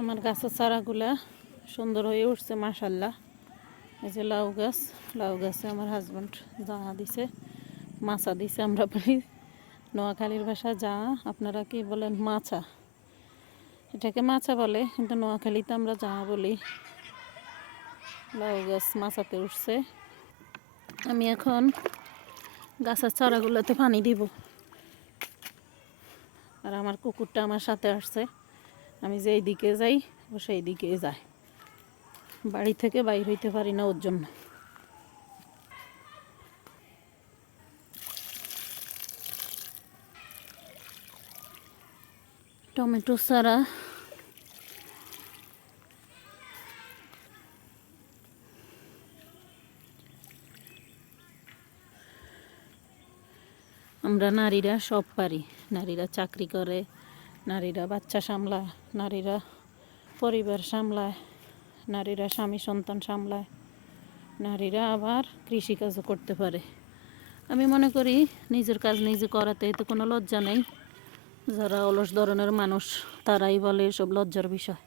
আমার গাছের চারাগুলা সুন্দর হয়ে উঠছে মাশাল্লাহ এই যে লাউ গাছ, লাউ গাছে আমার হাজব্যান্ড যা দিছে, মাছা দিছে আমরা বলি। নোয়াখালীর ভাষা যা, আপনারা কি বলেন মাছা? এটাকে মাছা বলে, কিন্তু নোয়াখালীতে আমরা যা বলি, লাউ গাছ মাছাতে উঠছে। আমি এখন গাছের চারাগুলোতে পানি দিব। আর আমার কুকুরটা আমার সাথে আসছে। আমি যেই দিকে যাই, ও সেই দিকে যায়। বাড়ি থেকে বাইর হইতে পারি না ওর জন্য। টমেটো সারা আমরা নারীরা সব পারি। নারীরা চাকরি করে, নারীরা বাচ্চা সামলায়। নারীরা, পরিবার সামলায়, নারীরা স্বামী, সন্তান সামলায়, নারীরা আবার কৃষিকাজও করতে পারে। আমি মনে করি নিজের কাজ নিজে করাতে এতে কোনো লজ্জা নেই। যারা অলস ধরনের মানুষ, তারাই বলে এসব লজ্জার বিষয়।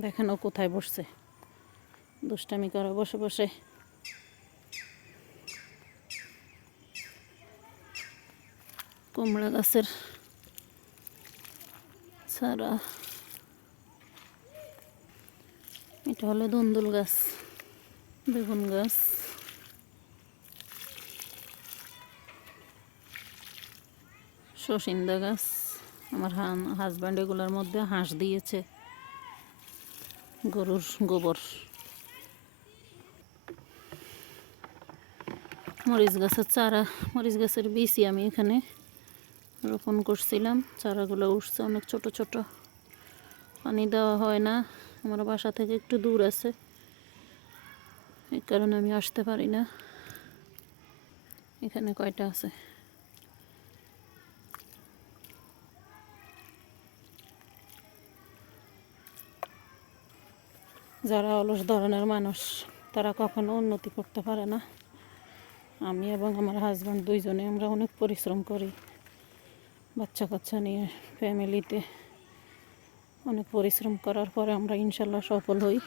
দেখেন ও কোথায় বসছে। দুষ্টামি করে বসে বসে। কুমড়া গাছের সারা এটা হলো দুন্দুল গাছ, বেগুন গাছ। শসিন্দা গাছ, আমার হাজব্যান্ড এগুলোর মধ্যে হাঁস দিয়েছে, গরুর গোবর। মরিচ গাছের চারা মরিচ গাছের বিচি আমি এখানে রোপণ করছিলাম। চারাগুলো উঠছে, অনেক ছোট ছোট। পানি দেওয়া হয় না। আমার বাসা থেকে একটু দূর আছে। এই কারণে আমি আসতে পারি না। এখানে কয়টা আছে? যারা অলস ধরনের মানুষ, তারা কখনো উন্নতি করতে পারে না। আমি এবং আমার হাজব্যান্ড দুইজনে আমরা অনেক পরিশ্রম করি। বাচ্চা কাচ্চা নিয়ে ফ্যামিলিতে অনেক পরিশ্রম করার পরে আমরা ইনশাল্লাহ সফল হই।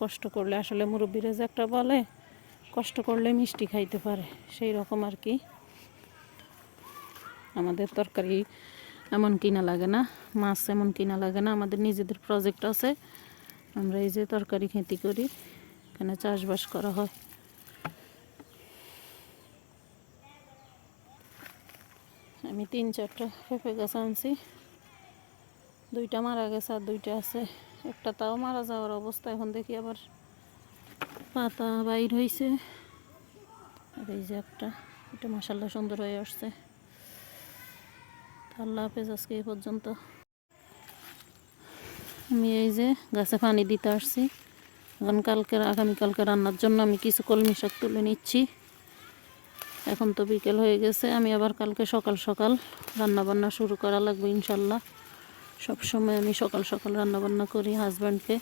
কষ্ট করলে আসলে মুরব্বীরা যে একটা বলে, কষ্ট করলে মিষ্টি খাইতে পারে, সেই রকম আর কি। আমাদের তরকারি এমন কিনা লাগে না, মাছ এমন কিনা লাগে না, আমাদের নিজেদের প্রজেক্ট আছে। আমরা এই যে তরকারি খেতি করি, এখানে চাষবাস করা হয়। আমি তিন চারটা পেঁপে গাছ আনছি। দুইটা মারা গেছে আর দুইটা আছে। একটা তাও মারা যাওয়ার অবস্থা। এখন দেখি আবার পাতা বাইর হয়েছে আর এই যে একটা, এটা মাসাল্লাহ সুন্দর হয়ে আসছে। আল্লাহ হাফেজ, আজকে এই পর্যন্ত। আমি এই যে গাছে পানি দিতে আসছি। এখন কালকে আগামীকালকে রান্নার জন্য আমি কিছু কলমি শাক তুলে নিচ্ছি। এখন তো বিকেল হয়ে গেছে, আমি আবার কালকে সকাল সকাল রান্না বান্না শুরু করা লাগবে ইনশাল্লাহ। সব সময় আমি সকাল সকাল রান্না বান্না করি হাজব্যান্ডকে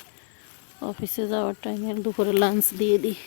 অফিসে যাওয়ার টাইমে দুপুরে লাঞ্চ দিয়ে দিই।